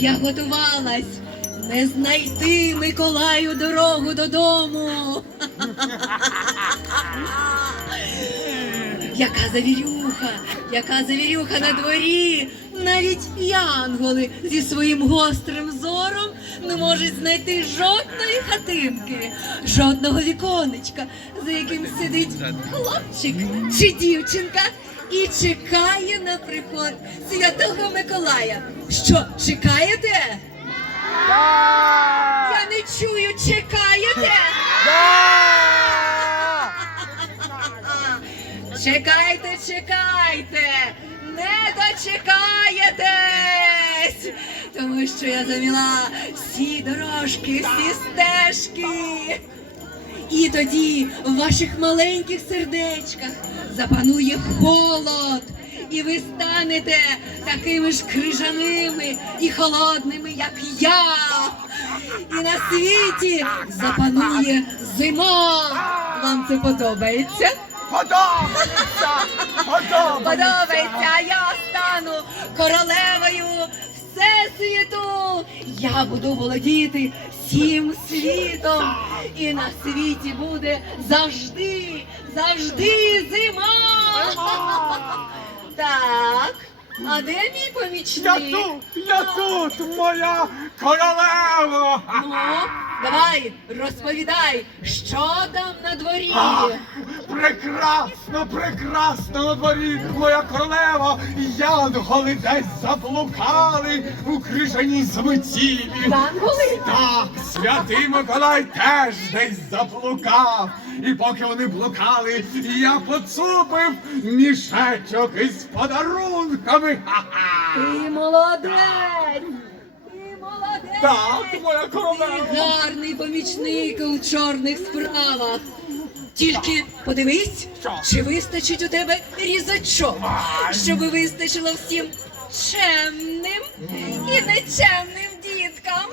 я готувалась. Не знайти Миколаю дорогу додому. Яка завірюха, яка завірюха на дворі. Навіть янголи зі своїм гострим зором не можуть знайти жодної хатинки, жодного віконечка, за яким сидить хлопчик чи дівчинка і чекає на приход святого Миколая. Що, чекаєте? Я не чую, чекаєте? Чекайте, чекайте, не дочекаєтесь, тому що я заміла всі дорожки, всі стежки. І тоді в ваших маленьких сердечках запанує холод, і ви станете такими ж крижаними і холодними, як я. І на світі запанує зима. Вам це подобається? Подобається! Подобається! Подобається, а я стану королевою всесвіту. Я буду володіти всім світом. І на світі буде завжди, завжди зима. Так, а де мій помічник? Я тут! Я тут, моя королева! Ну, давай, розповідай, що там на дворі? А, прекрасно, прекрасно на дворі, моя королева! Янголи десь заблукали у крижаній. Янголи? Так, святий Миколай теж десь заблукав. І поки вони блукали, я поцупив мішечок із подарунками. Ха-ха! Ти молодець! Ти! Так, моя Ти королева. гарний помічник у чорних справах. Тільки подивись, Що? чи вистачить у тебе різачок, щоб вистачило всім чемним і нечемним діткам.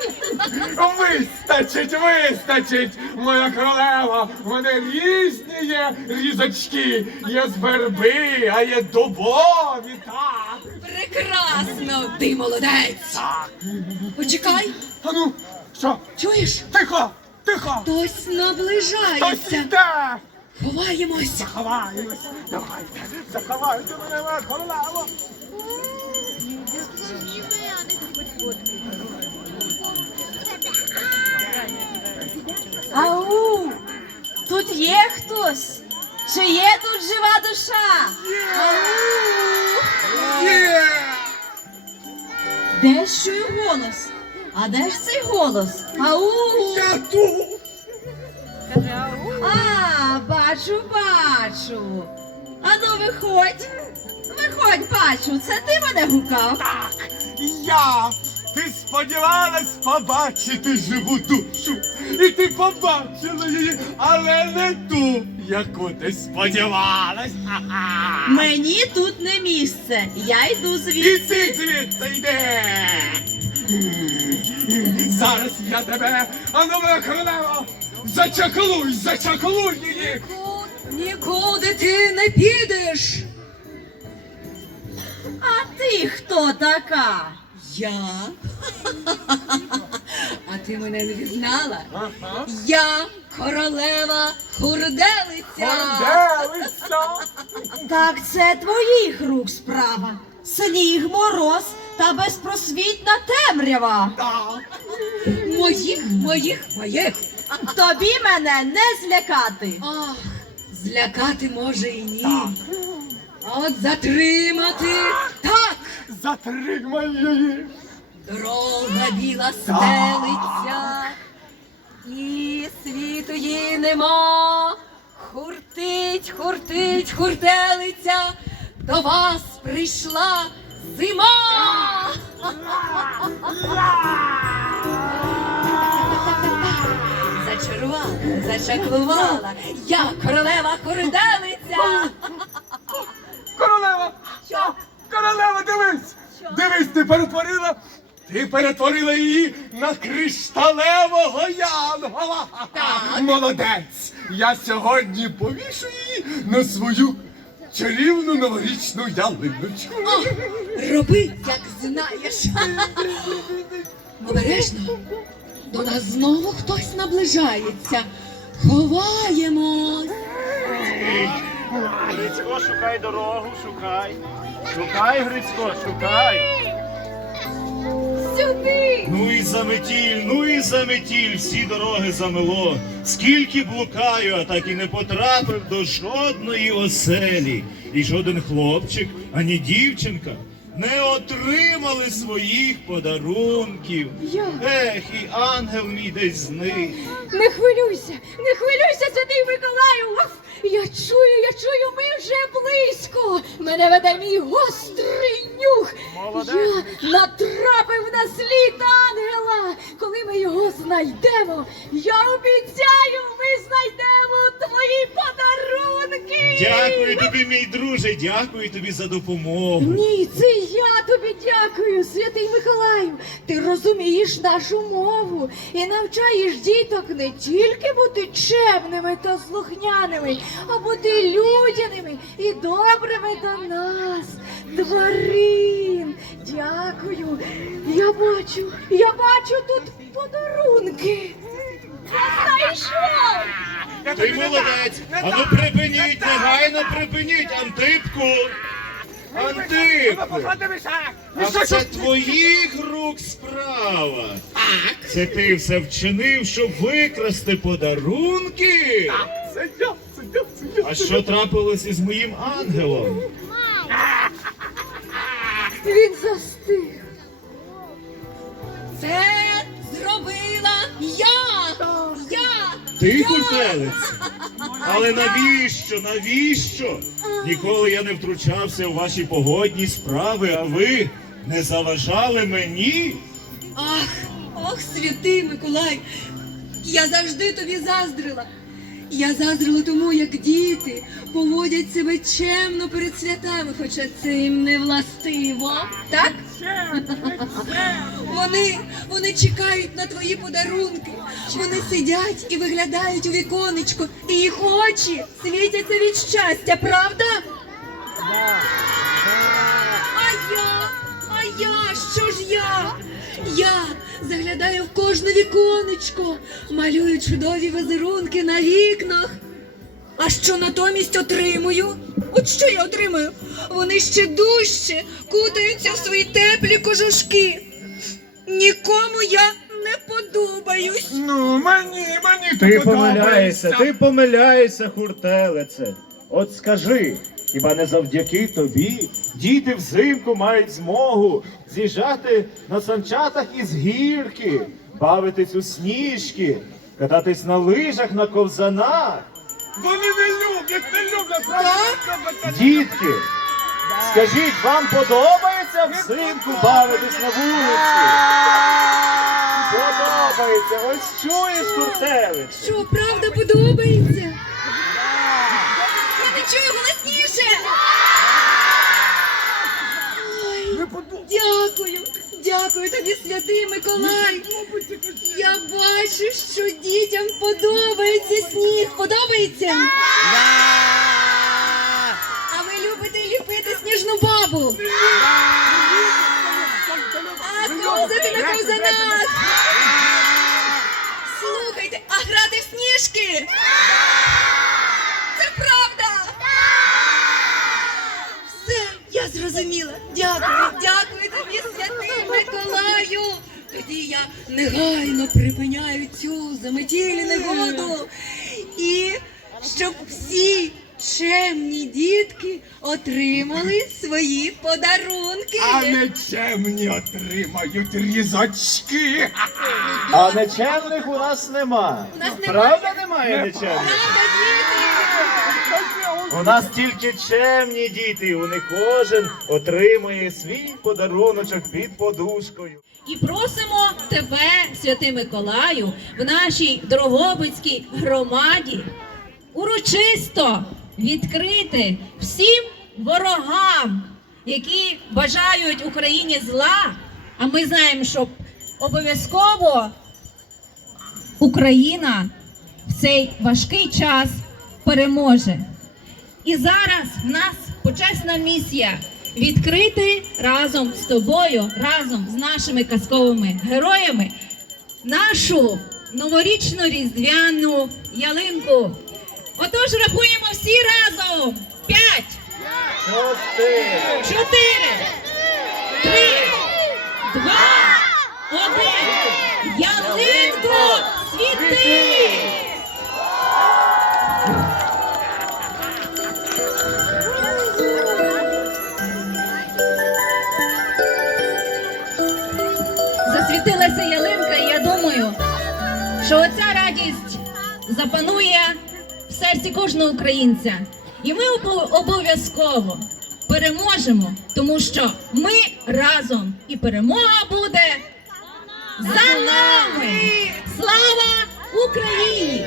Вистачить, вистачить, моя королева. У мене різні є різочки. Є з верби, а є дубові. Так. Прекрасно! Ти молодець! Так. Почекай, А ну, що? чуєш? Тихо, тихо. Хтось Хтось наближається. йде. Ховаємось. Заховаємось. Давайте, заховайте мене, моя королева. Ау! Тут є хтось? Чи є тут жива душа? Є! Де ж чую голос? А де ж цей голос? Ау! Я тут. А, бачу, бачу. Ану, виходь. Виходь, бачу, це ти мене гукав. Так, я. Ти сподівалась побачити живу душу. І ти побачила її, але не ту, яку ти сподівалась. Мені тут не місце. Я йду І ти звідси йде. Зараз я тебе, а моя королева, зачаклуй, зачаклуй її. Нікуди ти не підеш. А ти хто така? Я? А ти мене не візнала? Ага. Я королева хурделиця. Горделиця. Так це твоїх рук справа. Сніг, мороз та безпросвітна темрява. Так. Моїх, моїх, моїх. Тобі мене не злякати. Ах, злякати може і ні. А от затримати так. Затримай її. Дорога біла стелиться, і світу їй нема. Хуртить, хуртить, хуртелиця, до вас прийшла зима. Зачарувала, зачаклувала, я королева хурделиця. Королева! Що? Дивись! Дивись, ти перетворила! Ти перетворила її на кришталевого янгола! Так. Молодець! Я сьогодні повішу її на свою чарівну новорічну ялиночку. О, роби, як знаєш. Обережно. До нас знову хтось наближається. Ховаємось. Шукай дорогу, шукай. Шукай, Грицько, шукай. Сюди! Ну і заметіль, ну і заметіль, всі дороги замело. Скільки блукаю, а так і не потрапив до жодної оселі. І жоден хлопчик, ані дівчинка не отримали своїх подарунків. Я. Ех, і ангел мій десь зник. Не хвилюйся, не хвилюйся, святий Миколаю! Я чую, я чую, вже близько. Мене веде мій гострий нюх. Молодець. Я натрапив на слід ангела. Коли ми його знайдемо, я обіцяю, ми знайдемо твої подарунки. Дякую тобі, мій друже, дякую тобі за допомогу. Ні, це я тобі дякую, святий Миколаю. Ти розумієш нашу мову і навчаєш діток не тільки бути чемними та слухняними, а бути людяними і добрими до нас, тварин. Дякую. Я бачу, я бачу тут подарунки. Знайшов! Ти молодець! Ану припиніть, негайно припиніть, Антипку! Антипку! А це твоїх рук справа. Так. Це ти все вчинив, щоб викрасти подарунки. Це я, це я, це я. А що трапилось із моїм ангелом? Він застиг. Це зробила я. Я. Ти я. куртелець? Але навіщо? Навіщо? Ніколи я не втручався у ваші погодні справи, а ви не заважали мені? Ах, ох, святий Миколай, я завжди тобі заздрила. Я заздрила тому, як діти поводять себе чемно перед святами, хоча це їм не властиво. Так? Вони, вони чекають на твої подарунки. Вони сидять і виглядають у віконечко, і їх очі світяться від щастя, правда? А я, а я, що ж я? Я заглядаю в кожне віконечко, малюю чудові візерунки на вікнах. А що натомість отримую? От що я отримую? Вони ще дужче кутаються в свої теплі кожушки. Нікому я не подобаюсь. Ну, мені, мені Ти подобається. помиляєшся, ти помиляєшся, хуртелице. От скажи, хіба не завдяки тобі діти взимку мають змогу з'їжджати на санчатах із гірки, бавитись у сніжки, кататись на лижах, на ковзанах. Вони не люблять, не люблять, правда? Дітки, скажіть, вам подобається взимку бавитись на вулиці? Подобається, ось чуєш, хуртелице? Що, правда подобається? Чую голосніше. Ой, дякую, дякую тобі, святий Миколай. Я бачу, що дітям подобається сніг. Подобається? А ви любите ліпити сніжну бабу? А ковзати на ковзанах? Слухайте, а грати в сніжки? Це правда! Все, я зрозуміла. Дякую, дякую тобі, святий Миколаю. Тоді я негайно припиняю цю заметілі негоду. І щоб всі чемні дітки отримали свої подарунки. А нечемні отримають різочки. А нечемних у нас нема. У нас немає? Правда немає нечемних? Правда, діти? Нас тільки чемні діти, вони кожен отримує свій подаруночок під подушкою. І просимо тебе, святий Миколаю, в нашій Дрогобицькій громаді урочисто відкрити всім ворогам, які бажають Україні зла. А ми знаємо, що обов'язково Україна в цей важкий час переможе. І зараз в нас почесна місія відкрити разом з тобою, разом з нашими казковими героями нашу новорічну різдвяну ялинку. Отож, рахуємо всі разом. П'ять, Чотири. три, два, один. Ялинко, світи! Засвітилася ялинка, і я думаю, що оця радість запанує в серці кожного українця. І ми обов'язково переможемо, тому що ми разом і перемога буде за нами! Слава Україні!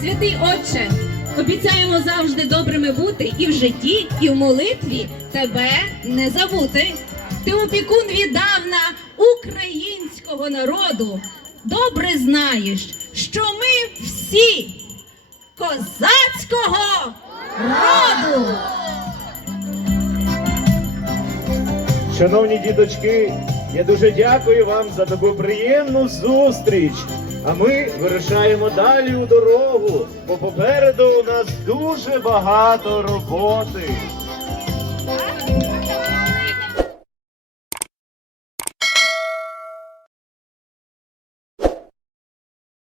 Святий Отче, обіцяємо завжди добрими бути і в житті, і в молитві тебе не забути. Ти опікун віддавна українського народу. Добре знаєш, що ми всі козацького роду. Шановні діточки, я дуже дякую вам за таку приємну зустріч. А ми вирушаємо далі у дорогу, бо попереду у нас дуже багато роботи.